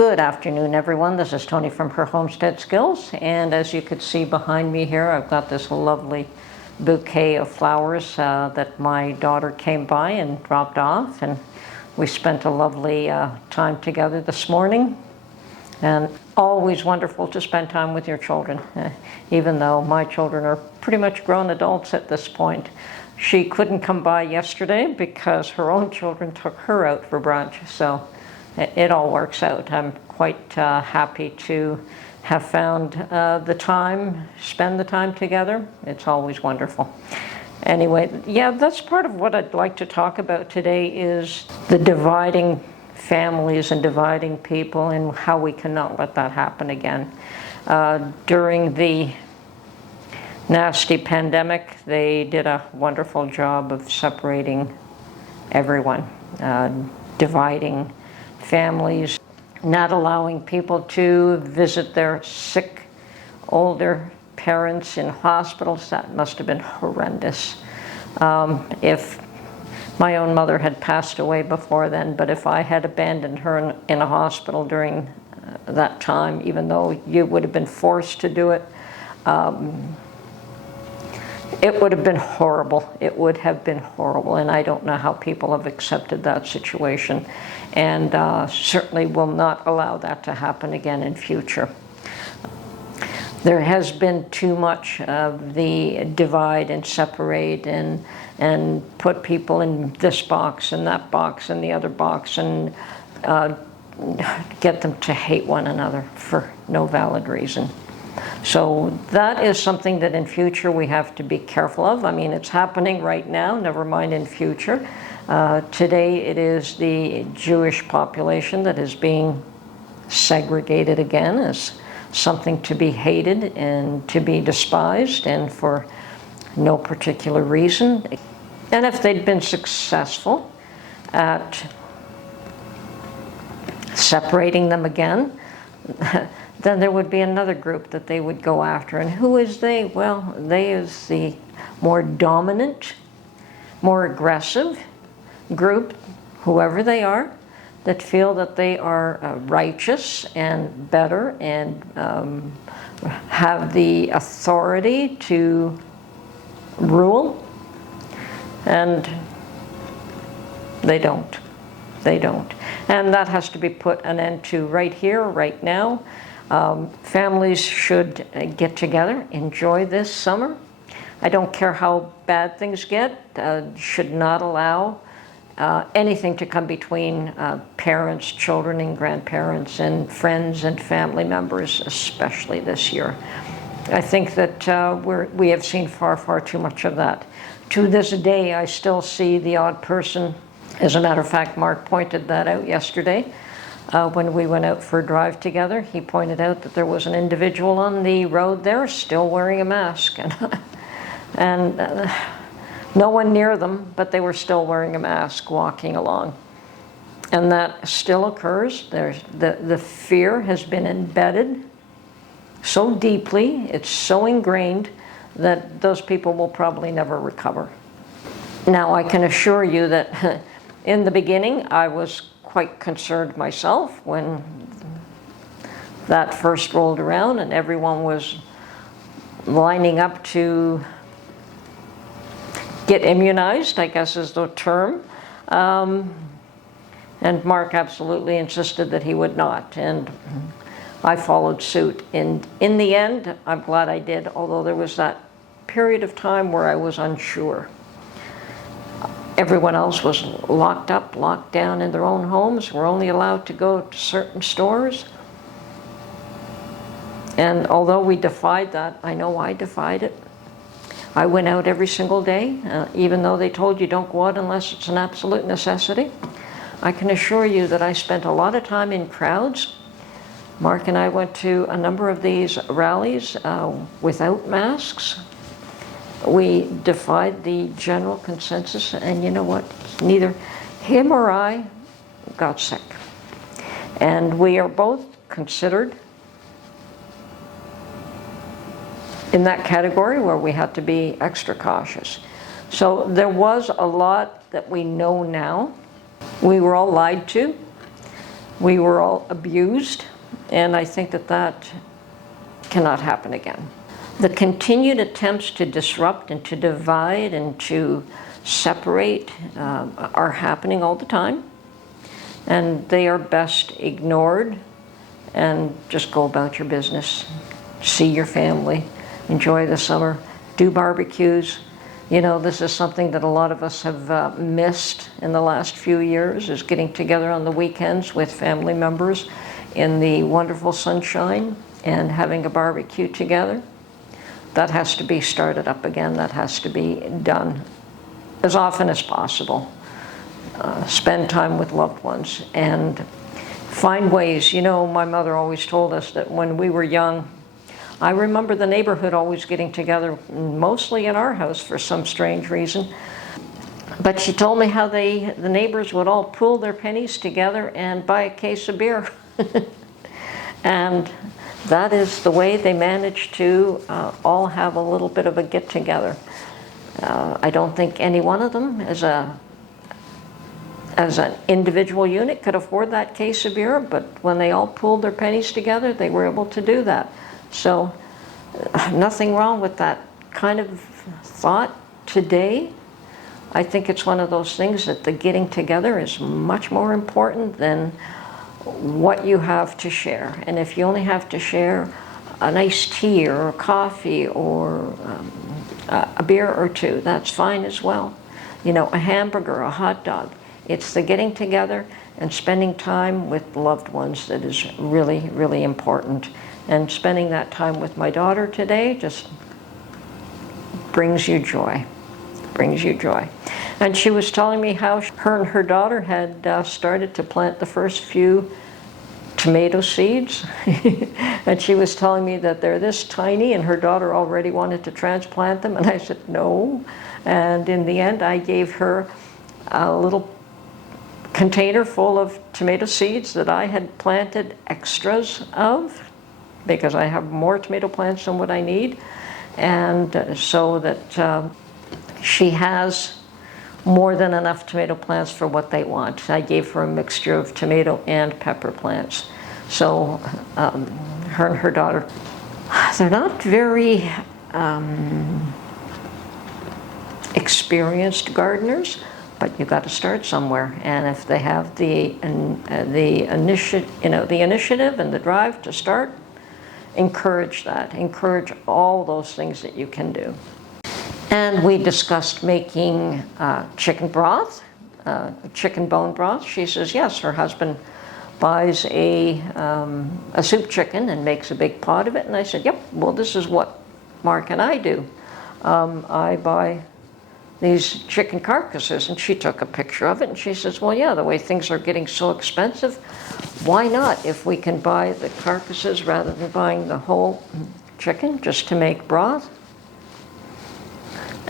Good afternoon, everyone. This is Tony from Her Homestead Skills, and as you can see behind me here, I've got this lovely bouquet of flowers that my daughter came by and dropped off, and we spent a lovely time together this morning. And always wonderful to spend time with your children, even though my children are pretty much grown adults at this point. She couldn't come by yesterday because her own children took her out for brunch, so it all works out. I'm quite happy to have found the time, spend the time together. It's always wonderful. Anyway, yeah, that's part of what I'd like to talk about today is the dividing families and dividing people and how we cannot let that happen again. During the nasty pandemic, they did a wonderful job of separating everyone, dividing families, not allowing people to visit their sick, older parents in hospitals. That must have been horrendous. If my own mother had passed away before then, but if I had abandoned her in a hospital during that time, even though you would have been forced to do it, it would have been horrible. It would have been horrible, and I don't know how people have accepted that situation, and certainly will not allow that to happen again in future. There has been too much of the divide and separate and put people in this box and that box and the other box and get them to hate one another for no valid reason. So that is something that in future we have to be careful of. I mean, it's happening right now, never mind in future. Today it is the Jewish population that is being segregated again as something to be hated and to be despised and for no particular reason. And if they'd been successful at separating them again, then there would be another group that they would go after. And who is they? Well, they is the more dominant, more aggressive group, whoever they are, that feel that they are righteous and better and have the authority to rule. And they don't. They don't. And that has to be put an end to right here, right now. Families should get together, enjoy this summer. I don't care how bad things get, should not allow anything to come between parents, children, and grandparents, and friends and family members, especially this year. I think that we have seen far, far too much of that. To this day, I still see the odd person. As a matter of fact, Mark pointed that out yesterday. When we went out for a drive together, he pointed out that there was an individual on the road there still wearing a mask. And no one near them, but they were still wearing a mask walking along. And that still occurs. The fear has been embedded so deeply, it's so ingrained, that those people will probably never recover. Now, I can assure you that in the beginning, I was quite concerned myself when that first rolled around and everyone was lining up to get immunized, I guess is the term. And Mark absolutely insisted that he would not, and I followed suit. And in the end, I'm glad I did, although there was that period of time where I was unsure. Everyone else was locked up, locked down in their own homes. We're only allowed to go to certain stores. And although we defied that, I know I defied it. I went out every single day, even though they told you don't go out unless it's an absolute necessity. I can assure you that I spent a lot of time in crowds. Mark and I went to a number of these rallies without masks. We defied the general consensus, and you know what? Neither him or I got sick. And we are both considered in that category where we had to be extra cautious. So there was a lot that we know now. We were all lied to. We were all abused, and I think that that cannot happen again. The continued attempts to disrupt and to divide and to separate are happening all the time, and they are best ignored and just go about your business. See your family, enjoy the summer, do barbecues. You know, this is something that a lot of us have missed in the last few years, is getting together on the weekends with family members in the wonderful sunshine and having a barbecue together. That has to be started up again. That has to be done as often as possible. Spend time with loved ones and find ways. You know, my mother always told us that when we were young, I remember the neighborhood always getting together, mostly in our house for some strange reason. But she told me how the neighbors would all pool their pennies together and buy a case of beer. And that is the way they managed to all have a little bit of a get-together. I don't think any one of them as an individual unit could afford that case of beer, but when they all pooled their pennies together, they were able to do that. So nothing wrong with that kind of thought today. I think it's one of those things that the getting together is much more important than what you have to share. And if you only have to share an iced tea or a coffee or a beer or two, that's fine as well. You know, a hamburger, a hot dog. It's the getting together and spending time with loved ones that is really, really important. And spending that time with my daughter today just brings you joy, brings you joy. And she was telling me how her and her daughter had started to plant the first few tomato seeds. And she was telling me that they're this tiny and her daughter already wanted to transplant them. And I said, no. And in the end, I gave her a little container full of tomato seeds that I had planted extras of, because I have more tomato plants than what I need. And so that she has more than enough tomato plants for what they want. I gave her a mixture of tomato and pepper plants. So her and her daughter, they're not very experienced gardeners, but you got to start somewhere. And if they have the initiative and the drive to start, encourage that. Encourage all those things that you can do. And we discussed making chicken broth, chicken bone broth. She says yes, her husband buys a soup chicken and makes a big pot of it. And I said, yep, well, this is what Mark and I do. I buy these chicken carcasses, and she took a picture of it, and she says, well, yeah, the way things are getting so expensive, why not, if we can buy the carcasses rather than buying the whole chicken just to make broth?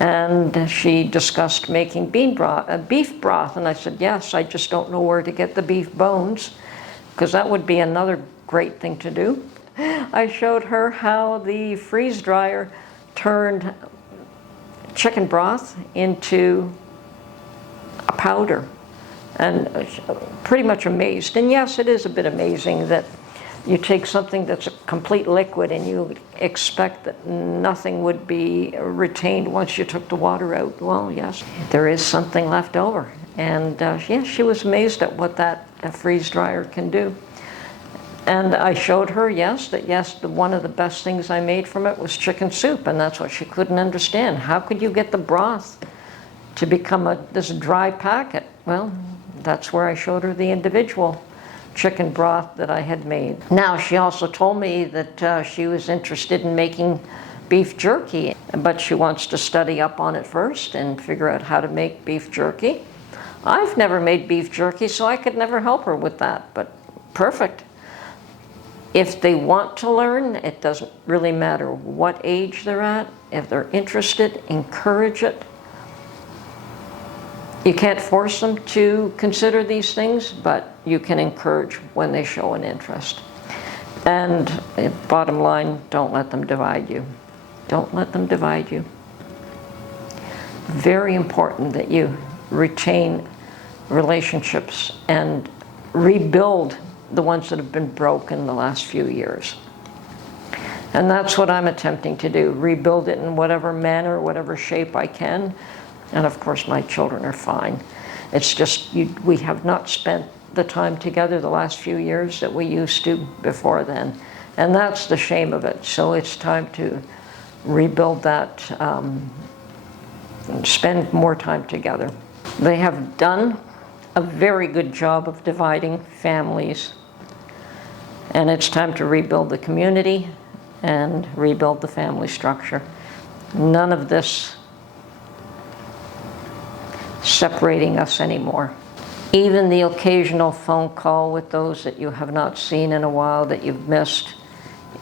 And she discussed making beef broth, and I said, yes, I just don't know where to get the beef bones, because that would be another great thing to do. I showed her how the freeze dryer turned chicken broth into a powder, and pretty much amazed. And yes, it is a bit amazing that you take something that's a complete liquid and you expect that nothing would be retained once you took the water out. Well, yes, there is something left over. And yeah, she was amazed at what that freeze dryer can do. And I showed her, yes, one of the best things I made from it was chicken soup, and that's what she couldn't understand. How could you get the broth to become this dry packet? Well, that's where I showed her the individual chicken broth that I had made. Now, she also told me that she was interested in making beef jerky, but she wants to study up on it first and figure out how to make beef jerky. I've never made beef jerky, so I could never help her with that, but perfect. If they want to learn, it doesn't really matter what age they're at. If they're interested, encourage it. You can't force them to consider these things, but you can encourage when they show an interest. And bottom line, don't let them divide you. Don't let them divide you. Very important that you retain relationships and rebuild the ones that have been broken the last few years. And that's what I'm attempting to do, rebuild it in whatever manner, whatever shape I can. And of course my children are fine. It's just we have not spent the time together the last few years that we used to before then. And that's the shame of it. So it's time to rebuild that and spend more time together. They have done a very good job of dividing families. And it's time to rebuild the community and rebuild the family structure. None of this separating us anymore. Even the occasional phone call with those that you have not seen in a while, that you've missed,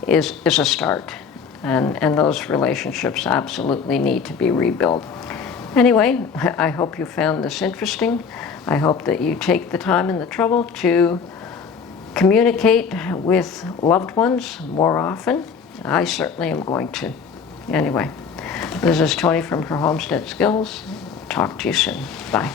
is a start. And those relationships absolutely need to be rebuilt. Anyway, I hope you found this interesting. I hope that you take the time and the trouble to communicate with loved ones more often. I certainly am going to. Anyway, this is Tony from Her Homestead Skills. Talk to you soon. Bye.